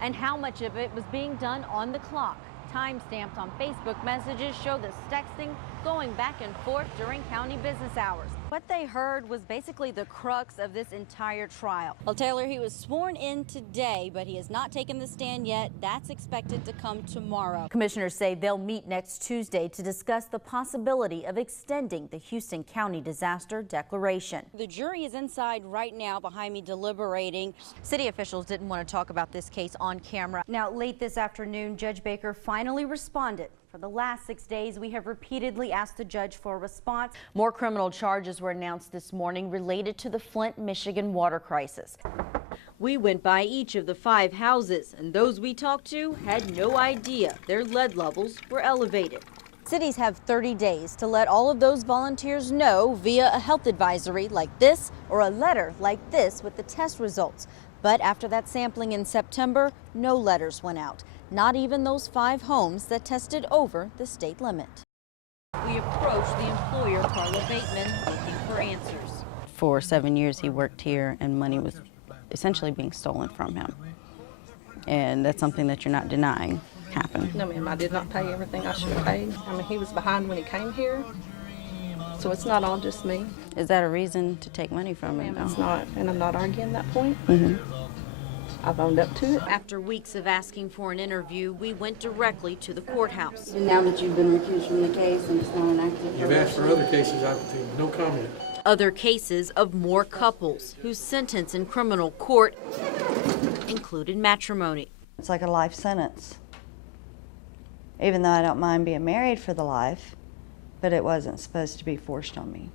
and how much of it was being done on the clock. Timestamps on Facebook messages show the texting going back and forth during county business hours. What they heard was basically the crux of this entire trial. Well, Taylor, he was sworn in today, but he has not taken the stand yet. That's expected to come tomorrow. Commissioners say they'll meet next Tuesday to discuss the possibility of extending the Houston County disaster declaration. The jury is inside right now behind me deliberating. City officials didn't want to talk about this case on camera. Now, late this afternoon, Judge Baker finally responded. For the last 6 days, we have repeatedly asked the judge for a response. More criminal charges were announced this morning related to the Flint, Michigan water crisis. We went by each of the 5 houses, and those we talked to had no idea their lead levels were elevated. Cities have 30 days to let all of those volunteers know via a health advisory like this or a letter like this with the test results. But after that sampling in September, no letters went out. Not even those 5 homes that tested over the state limit. We approached the employer, Carla Bateman, looking for answers. For 7 years he worked here and money was essentially being stolen from him. And that's something that you're not denying happened. No, ma'am, I did not pay everything I should have paid. I mean, he was behind when he came here, so it's not all just me. Is that a reason to take money from him? No, it's not, and I'm not arguing that point. I've owned up to it. After weeks of asking for an interview, we went directly to the courthouse. And now that you've been recused from the case and it's not an active... You've asked for other cases, I've no comment. Other cases of more couples whose sentence in criminal court included matrimony. It's like a life sentence. Even though I don't mind being married for the life, but it wasn't supposed to be forced on me.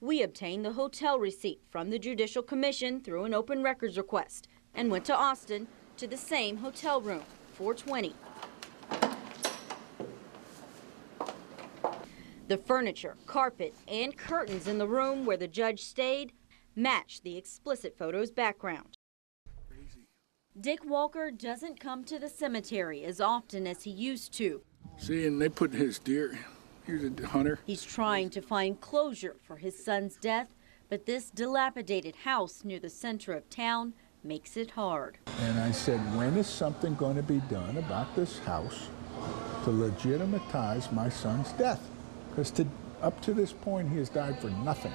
We obtained the hotel receipt from the Judicial Commission through an open records request and went to Austin to the same hotel room, 420. The furniture, carpet, and curtains in the room where the judge stayed match the explicit photo's background. Dick Walker doesn't come to the cemetery as often as he used to. See, and they put his deer, he was a hunter. He's trying to find closure for his son's death, but this dilapidated house near the center of town makes it hard. And I said, when is something going to be done about this house to legitimize my son's death? Because up to this point, he has died for nothing.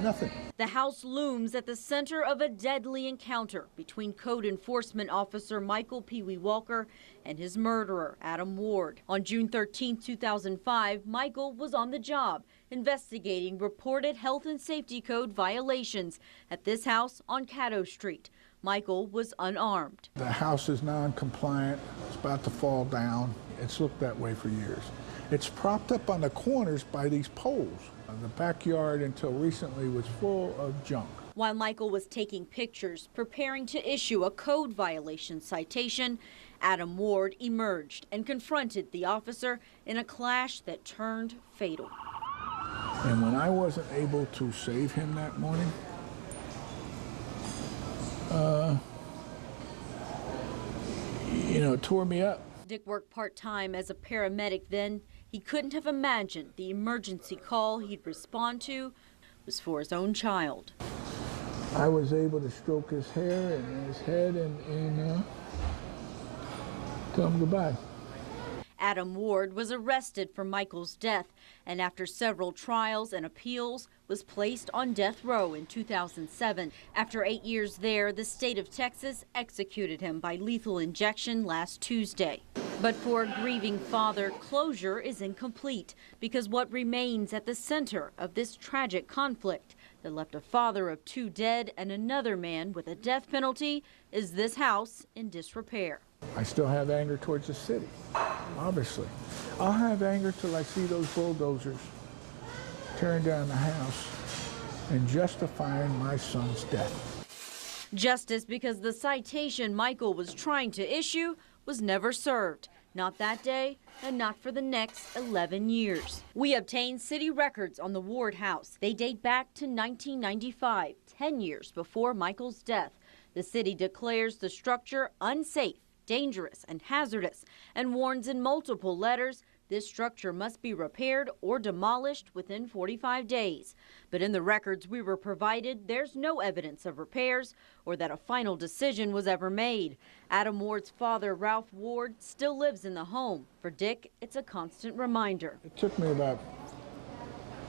Nothing. The house looms at the center of a deadly encounter between Code Enforcement Officer Michael Pee Wee Walker and his murderer, Adam Ward. On June 13, 2005, Michael was on the job investigating reported health and safety code violations at this house on Caddo Street. Michael was unarmed. The house is non-compliant. It's about to fall down. It's looked that way for years. It's propped up on the corners by these poles. The backyard until recently was full of junk. While Michael was taking pictures, preparing to issue a code violation citation, Adam Ward emerged and confronted the officer in a clash that turned fatal. And when I wasn't able to save him that morning, it tore me up. Dick worked part-time as a paramedic then. He couldn't have imagined the emergency call he'd respond to was for his own child. I was able to stroke his hair and his head and tell him goodbye. Adam Ward was arrested for Michael's death and after several trials and appeals was placed on death row in 2007. After 8 years there, the state of Texas executed him by lethal injection last Tuesday. But for a grieving father, closure is incomplete because what remains at the center of this tragic conflict that left a father of 2 dead and another man with a death penalty is this house in disrepair. I still have anger towards the city, obviously. I'll have anger till I see those bulldozers tearing down the house and justifying my son's death. Justice because the citation Michael was trying to issue was never served. Not that day and not for the next 11 years. We obtained city records on the Ward house. They date back to 1995, 10 years before Michael's death. The city declares the structure unsafe, dangerous, and hazardous, and warns in multiple letters this structure must be repaired or demolished within 45 days. But in the records we were provided, there's no evidence of repairs or that a final decision was ever made. Adam Ward's father, Ralph Ward, still lives in the home. For Dick, it's a constant reminder. It took me about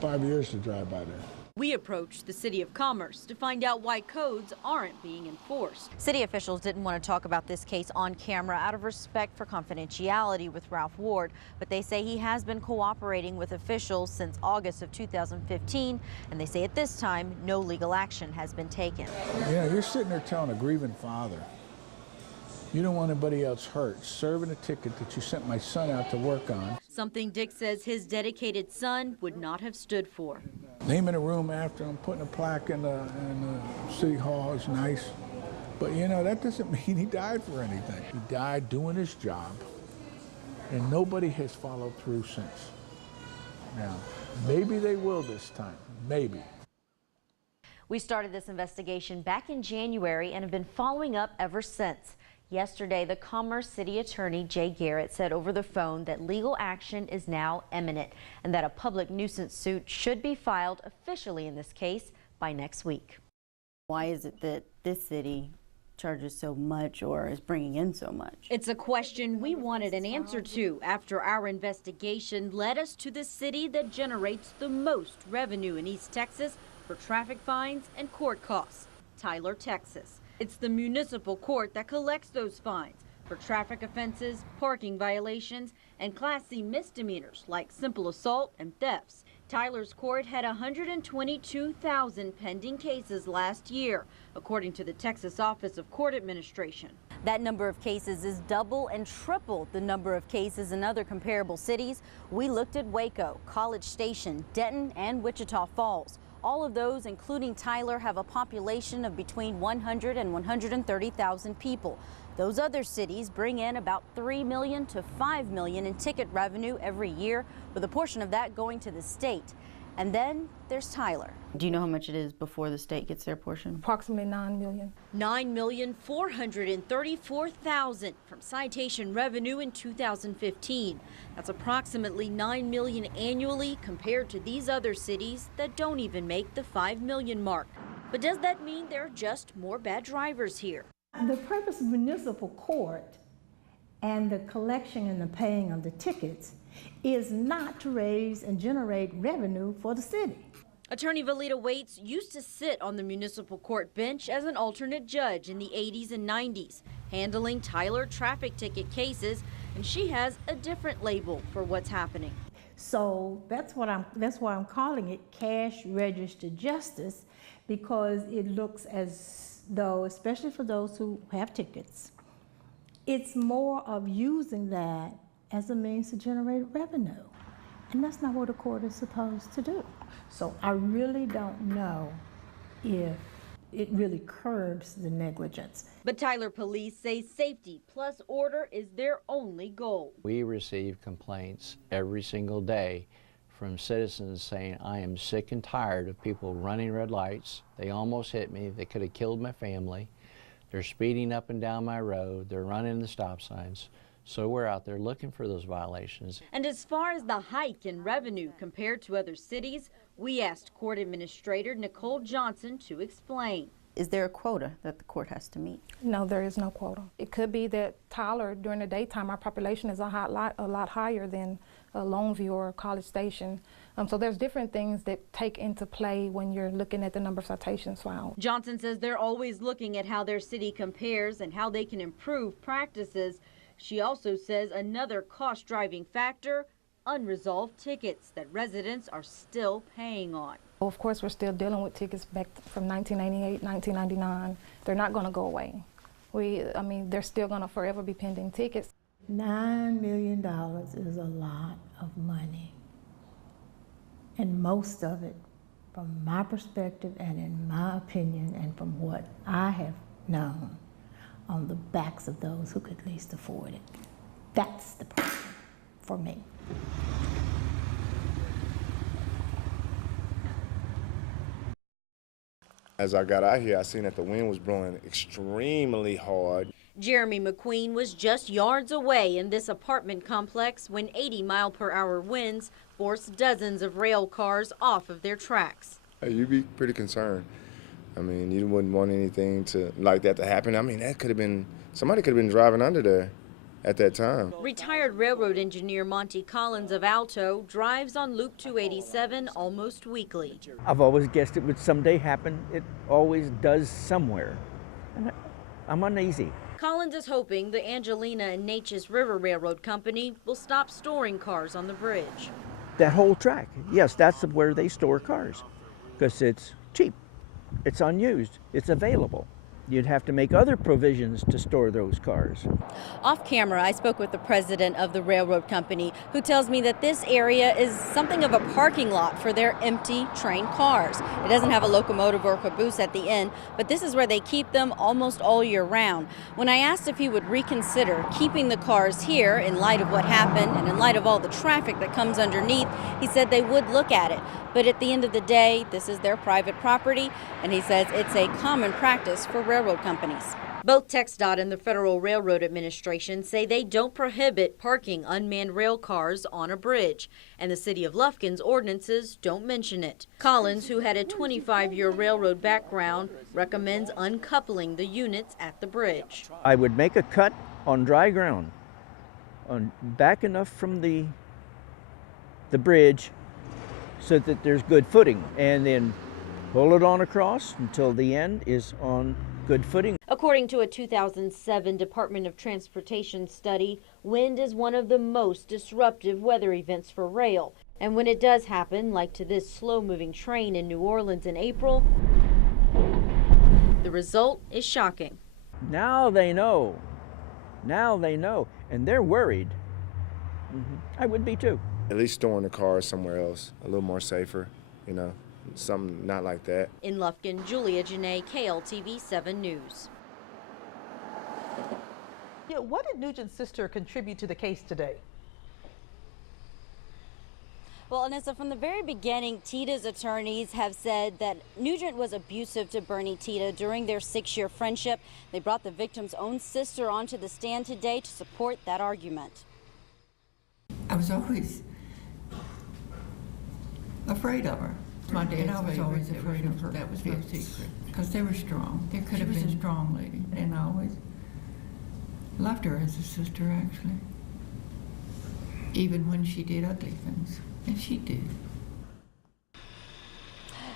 5 years to drive by there. We approached the City of Commerce to find out why codes aren't being enforced. City officials didn't want to talk about this case on camera out of respect for confidentiality with Ralph Ward, but they say he has been cooperating with officials since August of 2015, and they say at this time no legal action has been taken. You know, you're sitting there telling a grieving father, you don't want anybody else hurt, serving a ticket that you sent my son out to work on. Something Dick says his dedicated son would not have stood for. Naming a room after him, putting a plaque in the city hall is nice. But you know, that doesn't mean he died for anything. He died doing his job, and nobody has followed through since. Now, maybe they will this time, maybe. We started this investigation back in January and have been following up ever since. Yesterday, the Commerce City Attorney Jay Garrett said over the phone that legal action is now imminent and that a public nuisance suit should be filed officially in this case by next week. Why is it that this city charges so much or is bringing in so much? It's a question we wanted an answer to after our investigation led us to the city that generates the most revenue in East Texas for traffic fines and court costs, Tyler, Texas. It's the municipal court that collects those fines for traffic offenses, parking violations, and Class C misdemeanors like simple assault and thefts. Tyler's court had 122,000 pending cases last year, according to the Texas Office of Court Administration. That number of cases is double and triple the number of cases in other comparable cities. We looked at Waco, College Station, Denton, and Wichita Falls. All of those, including Tyler, have a population of between 100 and 130,000 people. Those other cities bring in about $3 million to $5 million in ticket revenue every year, with a portion of that going to the state. And then there's Tyler. Do you know how much it is before the state gets their portion? Approximately $9 million. $9,434,000 from citation revenue in 2015. That's approximately $9 million annually compared to these other cities that don't even make the $5 million mark. But does that mean there are just more bad drivers here? The purpose of municipal court and the collection and the paying of the tickets is not to raise and generate revenue for the city. Attorney Valita Waits used to sit on the municipal court bench as an alternate judge in the 80s and 90s, handling Tyler traffic ticket cases, and she has a different label for what's happening. So that's why I'm calling it cash registered justice, because it looks as though, especially for those who have tickets, it's more of using that as a means to generate revenue. And that's not what a court is supposed to do. So I really don't know if it really curbs the negligence. But Tyler police say safety plus order is their only goal. We receive complaints every single day from citizens saying, I am sick and tired of people running red lights. They almost hit me. They could have killed my family. They're speeding up and down my road. They're running the stop signs. So we're out there looking for those violations. And as far as the hike in revenue compared to other cities, we asked Court Administrator Nicole Johnson to explain. Is there a quota that the court has to meet? No, there is no quota. It could be that Tyler, during the daytime, our population is a lot higher than Longview or College Station. So there's different things that take into play when you're looking at the number of citations filed. Johnson says they're always looking at how their city compares and how they can improve practices. She also says another cost-driving factor, unresolved tickets that residents are still paying on. Well, of course, we're still dealing with tickets back from 1998, 1999. They're not going to go away. I mean, they're still going to forever be pending tickets. $9 million is a lot of money. And most of it, from my perspective and in my opinion and from what I have known, on the backs of those who could least afford it. That's the problem for me. As I got out here, I seen that the wind was blowing extremely hard. Jeremy McQueen was just yards away in this apartment complex when 80-mile-per-hour winds forced dozens of rail cars off of their tracks. You'd be pretty concerned. I mean, you wouldn't want anything like that to happen. I mean, that could have been, somebody could have been driving under there at that time. Retired railroad engineer Monty Collins of Alto drives on Loop 287 almost weekly. I've always guessed it would someday happen. It always does somewhere. And I'm uneasy. Collins is hoping the Angelina and Natchez River Railroad Company will stop storing cars on the bridge. That whole track, yes, that's where they store cars because it's cheap, it's unused, it's available. You'd have to make other provisions to store those cars. Off camera, I spoke with the president of the railroad company, who tells me that this area is something of a parking lot for their empty train cars. It doesn't have a locomotive or caboose at the end, but this is where they keep them almost all year round. When I asked if he would reconsider keeping the cars here in light of what happened and in light of all the traffic that comes underneath, he said they would look at it. But at the end of the day, this is their private property, and he says it's a common practice for railroad companies. Both TxDOT and the Federal Railroad Administration say they don't prohibit parking unmanned rail cars on a bridge, and the City of Lufkin's ordinances don't mention it. Collins, who had a 25-year railroad background, recommends uncoupling the units at the bridge. I would make a cut on dry ground, back enough from the bridge so that there's good footing, and then pull it on across until the end is on good footing. According to a 2007 Department of Transportation study, wind is one of the most disruptive weather events for rail. And when it does happen, like to this slow-moving train in New Orleans in April, the result is shocking. Now they know. Now they know, and they're worried. I would be too. At least storing the cars somewhere else, a little more safer, you know, something not like that. In Lufkin, Julia Jenaé, KLTV 7 News. Yeah, what did Nugent's sister contribute to the case today? Well, Anissa, from the very beginning, Tita's attorneys have said that Nugent was abusive to Bernie Tita during their 6-year friendship. They brought the victim's own sister onto the stand today to support that argument. I was always afraid of her. My dad, I was always afraid of her. That was no secret. Because they were strong. There could have been a strong lady. And I always loved her as a sister, actually. Even when she did ugly things. And she did.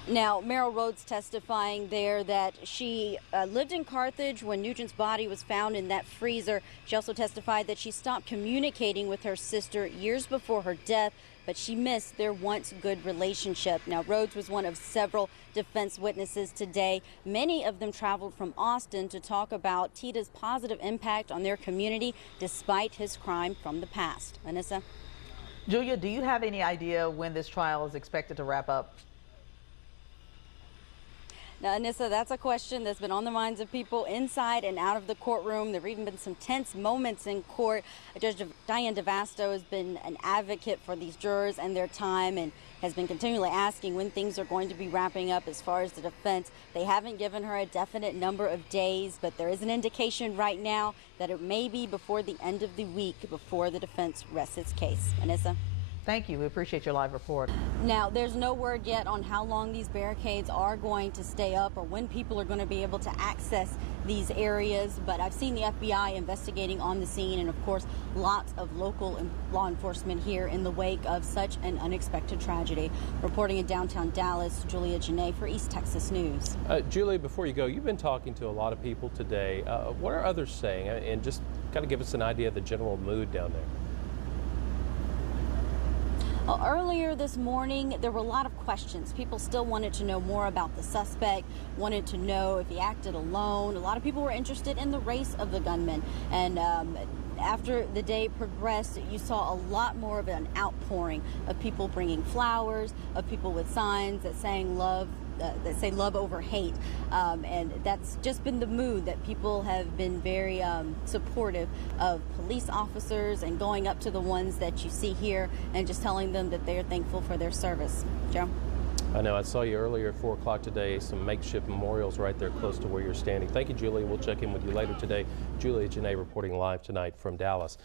Now, Meryl Rhodes testifying there that she lived in Carthage when Nugent's body was found in that freezer. She also testified that she stopped communicating with her sister years before her death, but she missed their once good relationship. Now, Rhodes was one of several defense witnesses today. Many of them traveled from Austin to talk about Tita's positive impact on their community despite his crime from the past. Anissa? Julia, do you have any idea when this trial is expected to wrap up? Now, Anissa, that's a question that's been on the minds of people inside and out of the courtroom. There have even been some tense moments in court. Judge Diane DeVasto has been an advocate for these jurors and their time and has been continually asking when things are going to be wrapping up as far as the defense. They haven't given her a definite number of days, but there is an indication right now that it may be before the end of the week before the defense rests its case. Anissa? Thank you. We appreciate your live report. Now, there's no word yet on how long these barricades are going to stay up or when people are going to be able to access these areas, but I've seen the FBI investigating on the scene and, of course, lots of local law enforcement here in the wake of such an unexpected tragedy. Reporting in downtown Dallas, Julia Jenaé for East Texas News. Julie, before you go, you've been talking to a lot of people today. What are others saying? And just kind of give us an idea of the general mood down there. Well, earlier this morning, there were a lot of questions. People still wanted to know more about the suspect, wanted to know if he acted alone. A lot of people were interested in the race of the gunman. And after the day progressed, you saw a lot more of an outpouring of people bringing flowers, of people with signs that saying love. That say love over hate, and that's just been the mood that people have been very supportive of police officers and going up to the ones that you see here and just telling them that they are thankful for their service. Joe? I know. I saw you earlier at 4 o'clock today, some makeshift memorials right there close to where you're standing. Thank you, Julie. We'll check in with you later today. Julia Jenaé reporting live tonight from Dallas.